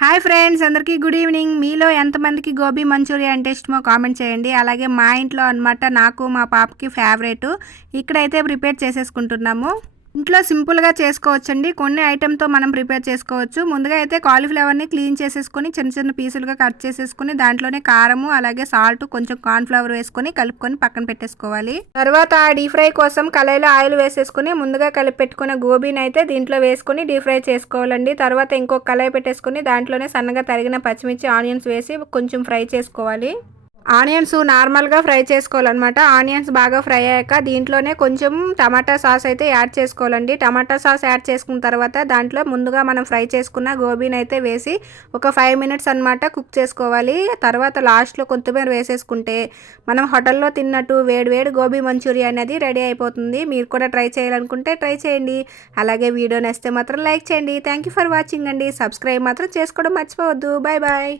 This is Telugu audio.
హాయ్ ఫ్రెండ్స్ అందరికీ గుడ్ ఈవినింగ్. మీలో ఎంతమందికి గోబీ మంచూరియా అంటే ఇష్టమో కామెంట్ చేయండి. అలాగే మా ఇంట్లో అనమాట నాకు మా పాపకి ఫేవరెట్ ఇక్కడైతే ప్రిపేర్ చేసేసుకుంటున్నాము. ఇంట్లో సింపుల్గా చేసుకోవచ్చండి. కొన్ని ఐటెంతో మనం ప్రిపేర్ చేసుకోవచ్చు. ముందుగా అయితే కాలీఫ్లవర్ని క్లీన్ చేసేసుకొని చిన్న చిన్న పీసులుగా కట్ చేసేసుకొని దాంట్లోనే కారము అలాగే సాల్ట్ కొంచెం కార్న్ఫ్లవర్ వేసుకొని కలుపుకొని పక్కన పెట్టేసుకోవాలి. తర్వాత డీప్ ఫ్రై కోసం కళాయిలో ఆయిల్ వేసేసుకుని ముందుగా కలిపి పెట్టుకున్న గోబీని అయితే దీంట్లో వేసుకొని డీప్ ఫ్రై చేసుకోవాలండి. తర్వాత ఇంకొక కళాయి పెట్టేసుకుని దాంట్లోనే సన్నగా తరిగిన పచ్చిమిర్చి ఆనియన్స్ వేసి కొంచెం ఫ్రై చేసుకోవాలి. ఆనియన్స్ నార్మల్గా ఫ్రై చేసుకోవాలన్నమాట. ఆనియన్స్ బాగా ఫ్రై అయ్యాక దీంట్లోనే కొంచెం టమాటా సాస్ అయితే యాడ్ చేసుకోవాలండి. టమాటా సాస్ యాడ్ చేసుకున్న తర్వాత దాంట్లో ముందుగా మనం ఫ్రై చేసుకున్న గోబీని అయితే వేసి ఒక ఫైవ్ మినిట్స్ అనమాట కుక్ చేసుకోవాలి. తర్వాత లాస్ట్లో కొత్తిమీర వేసేసుకుంటే మనం హోటల్లో తిన్నట్టు వేడి వేడి గోబీ మంచూరియా అనేది రెడీ అయిపోతుంది. మీరు కూడా ట్రై చేయాలనుకుంటే ట్రై చేయండి. అలాగే వీడియో నచ్చితే మాత్రం లైక్ చేయండి. థ్యాంక్ యూ ఫర్ వాచింగ్ అండి. సబ్స్క్రైబ్ మాత్రం చేసుకోవడం మర్చిపోవద్దు. Bye bye.